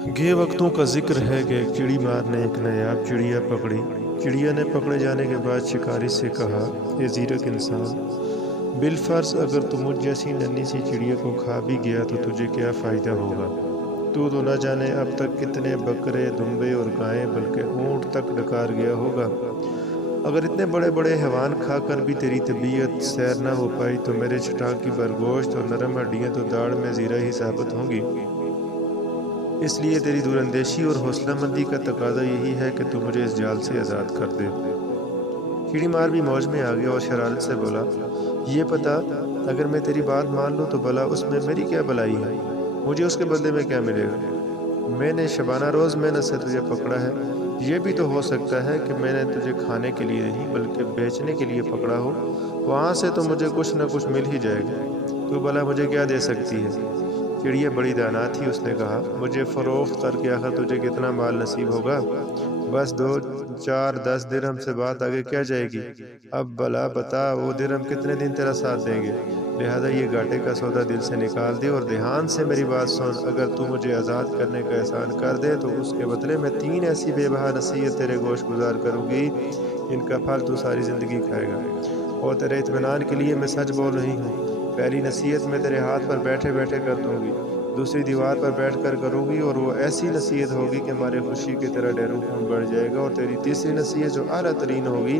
گئے وقتوں کا ذکر ہے کہ ایک چڑی مار نے ایک نایاب چڑیا پکڑی۔ چڑیا نے پکڑے جانے کے بعد شکاری سے کہا، اے زیرک انسان، بالفرض اگر تو مجھ جیسی ننھی سی چڑیا کو کھا بھی گیا تو تجھے کیا فائدہ ہوگا؟ تو نہ جانے اب تک کتنے بکرے، دمبے اور گائیں بلکہ اونٹ تک ڈکار گیا ہوگا۔ اگر اتنے بڑے بڑے حیوان کھا کر بھی تیری طبیعت سیر نہ ہو پائی تو میرے چٹاک کی برگوشت اور نرم ہڈیاں تو داڑھ میں زیرہ ہی ثابت ہوں گی۔ اس لیے تیری دور اندیشی اور حوصلہ مندی کا تقاضا یہی ہے کہ تو مجھے اس جال سے آزاد کر دے۔ چڑی مار بھی موج میں آ گیا اور شرارت سے بولا، یہ پتا، اگر میں تیری بات مان لوں تو بھلا اس میں میری کیا بلائی ہے؟ مجھے اس کے بدلے میں کیا ملے گا؟ میں نے شبانہ روز محنت سے تجھے پکڑا ہے۔ یہ بھی تو ہو سکتا ہے کہ میں نے تجھے کھانے کے لیے نہیں بلکہ بیچنے کے لیے پکڑا ہو۔ وہاں سے تو مجھے کچھ نہ کچھ مل ہی جائے گا۔ تو بھلا مجھے کیا دے سکتی ہے؟ چڑیا بڑی دانا تھی، اس نے کہا، مجھے فروخت کر کے آخر تجھے کتنا مال نصیب ہوگا؟ بس 2 4 10 درہم سے بات آگے کیا جائے گی؟ اب بھلا بتا وہ درہم کتنے دن تیرا ساتھ دیں گے؟ لہذا یہ گھاٹے کا سودا دل سے نکال دے اور دھیان سے میری بات سن۔ اگر تو مجھے آزاد کرنے کا احسان کر دے تو اس کے بدلے میں 3 ایسی بے بہا نصیحت تیرے گوش گزار کروں گی، ان کا پھل تو ساری زندگی کھائے گا۔ اور تیرے اطمینان کے لیے میں سچ بول رہی ہوں، پہلی نصیحت میں تیرے ہاتھ پر بیٹھے بیٹھے کر دوں گی، دوسری دیوار پر بیٹھ کر کروں گی اور وہ ایسی نصیحت ہوگی کہ ہمارے خوشی کی طرح ڈیروں خون بڑھ جائے گا، اور تیری تیسری نصیحت جو اعلیٰ ترین ہوگی،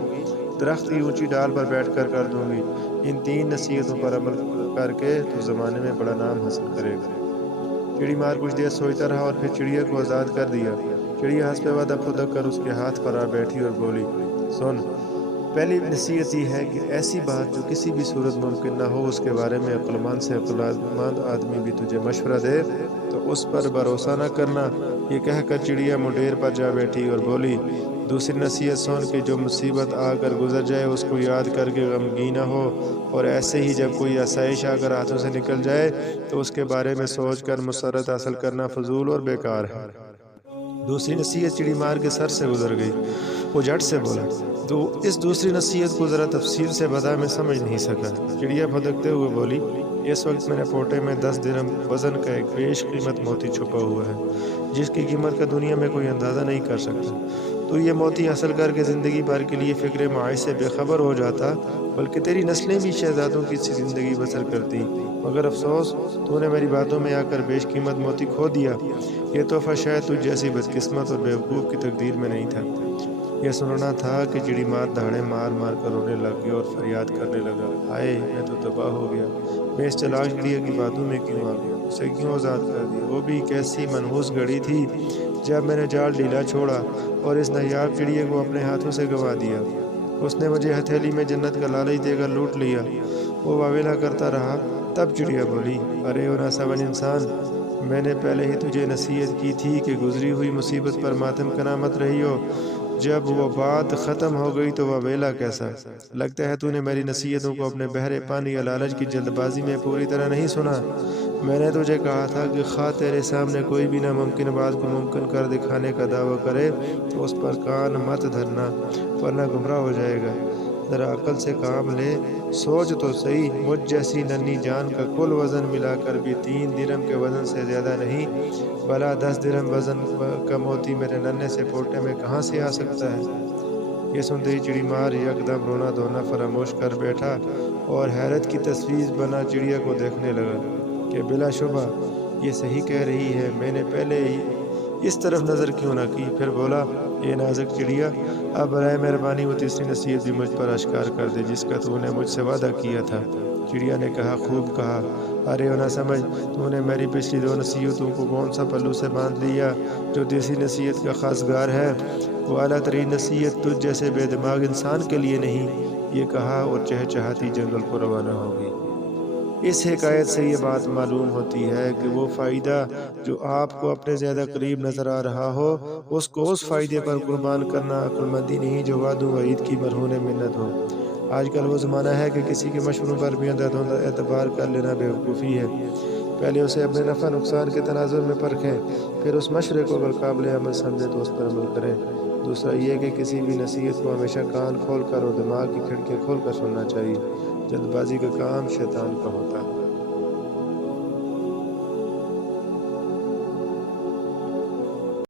درخت کی اونچی ڈال پر بیٹھ کر دوں گی۔ ان 3 نصیحتوں پر عمل کر کے تو زمانے میں بڑا نام حاصل کرے گا۔ چڑی مار کچھ دیر سوچتا رہا اور پھر چڑیا کو آزاد کر دیا۔ چڑیا حسب وعدہ پھدک کر اس کے ہاتھ پر آ بیٹھی اور بولی، سن، پہلی نصیحت یہ ہے کہ ایسی بات جو کسی بھی صورت ممکن نہ ہو، اس کے بارے میں عقل مند سے عقل مند آدمی بھی تجھے مشورہ دے تو اس پر بھروسہ نہ کرنا۔ یہ کہہ کر چڑیا منڈیر پر جا بیٹھی اور بولی، دوسری نصیحت سن کہ جو مصیبت آ کر گزر جائے اس کو یاد کر کے غمگین نہ ہو، اور ایسے ہی جب کوئی آسائش آ کر ہاتھوں سے نکل جائے تو اس کے بارے میں سوچ کر مسرت حاصل کرنا فضول اور بیکار ہے۔ دوسری نصیحت چڑی مار کے سر سے گزر گئی۔ وہ جھٹ سے بولا، تو اس دوسری نصیحت کو ذرا تفصیل سے بتا، میں سمجھ نہیں سکا۔ چڑیا پھدکتے ہوئے بولی، اس وقت میرے پوٹے میں 10 درہم وزن کا ایک بیش قیمت موتی چھپا ہوا ہے، جس کی قیمت کا دنیا میں کوئی اندازہ نہیں کر سکتا۔ تو یہ موتی حاصل کر کے زندگی بھر کے لیے فکر معاش سے بے خبر ہو جاتا، بلکہ تیری نسلیں بھی شہزادوں کی سی زندگی بسر کرتی، مگر افسوس تو نے میری باتوں میں آ کر بیش قیمت موتی کھو دیا۔ یہ تحفہ شاید تجھ جیسی بدقسمت اور بیوقوف کی تقدیر میں نہیں تھا۔ یہ سننا تھا کہ چڑی مار دہاڑے مار مار کر رونے لگ گیا اور فریاد کرنے لگا، ہائے، میں تو تباہ ہو گیا، میں اس چلاک چڑیا کی باتوں میں کیوں آ گیا؟ اسے کیوں آزاد کر دیا؟ وہ بھی کیسی منحوس گھڑی تھی جب میں نے جال ڈھیلا چھوڑا اور اس نایاب چڑیا کو اپنے ہاتھوں سے گوا دیا۔ اس نے مجھے ہتھیلی میں جنت کا لالچ دے کر لوٹ لیا۔ وہ واویلا کرتا رہا۔ تب چڑیا بولی، ارے او ناسمجھ انسان، میں نے پہلے ہی تجھے نصیحت کی تھی کہ گزری ہوئی مصیبت پر ماتم کرنا مت رہی ہو۔ جب وہ بات ختم ہو گئی تو واویلا کیسا؟ لگتا ہے تو نے میری نصیحتوں کو اپنے بحر پانی یا لالچ کی جلد بازی میں پوری طرح نہیں سنا۔ میں نے تجھے کہا تھا کہ خواہ تیرے سامنے کوئی بھی ناممکن بات کو ممکن کر دکھانے کا دعویٰ کرے تو اس پر کان مت دھرنا، ورنہ گمراہ ہو جائے گا۔ ذرا عقل سے کام لے، سوچ تو صحیح، مجھ جیسی ننھی جان کا کل وزن ملا کر بھی 3 درہم کے وزن سے زیادہ نہیں، بھلا 10 درہم وزن کا موتی میرے ننھے سے پوٹے میں کہاں سے آ سکتا ہے؟ یہ سنتے ہی چڑی مار یکدم رونا دھونا فراموش کر بیٹھا اور حیرت کی تصویر بنا چڑیا کو دیکھنے لگا کہ بلا شبہ یہ صحیح کہہ رہی ہے، میں نے پہلے ہی اس طرف نظر کیوں نہ کی؟ پھر بولا، اے نازک چڑیا، اب برائے مہربانی وہ تیسری نصیحت بھی مجھ پر اشکار کر دے جس کا تو نے مجھ سے وعدہ کیا تھا۔ چڑیا نے کہا، خوب کہا، ارے او نہ سمجھ، تو نے میری پچھلی 2 نصیحتوں کو کون سا پلو سے باندھ لیا؟ جو تیسری نصیحت کا خاصگار ہے وہ اعلیٰ ترین نصیحت تجھ جیسے بے دماغ انسان کے لیے نہیں۔ یہ کہا اور چہچہاتی جنگل کو روانہ ہو گئی۔ اس حکایت سے یہ بات معلوم ہوتی ہے کہ وہ فائدہ جو آپ کو اپنے زیادہ قریب نظر آ رہا ہو، اس کو اس فائدے پر قربان کرنا عقل مندی نہیں جو وعد و وعید کی مرہون منت ہو۔ آج کل وہ زمانہ ہے کہ کسی کے مشوروں پر بھی اندھا اعتبار کر لینا بیوقوفی ہے۔ پہلے اسے اپنے نفع نقصان کے تناظر میں پرکھیں، پھر اس مشورے کو اگر قابل عمل سمجھیں تو اس پر عمل کریں۔ دوسرا یہ کہ کسی بھی نصیحت کو ہمیشہ کان کھول کر اور دماغ کی کھڑکیاں کھول کر سننا چاہیے۔ جلد بازی کا کام شیطان کا ہوتا ہے۔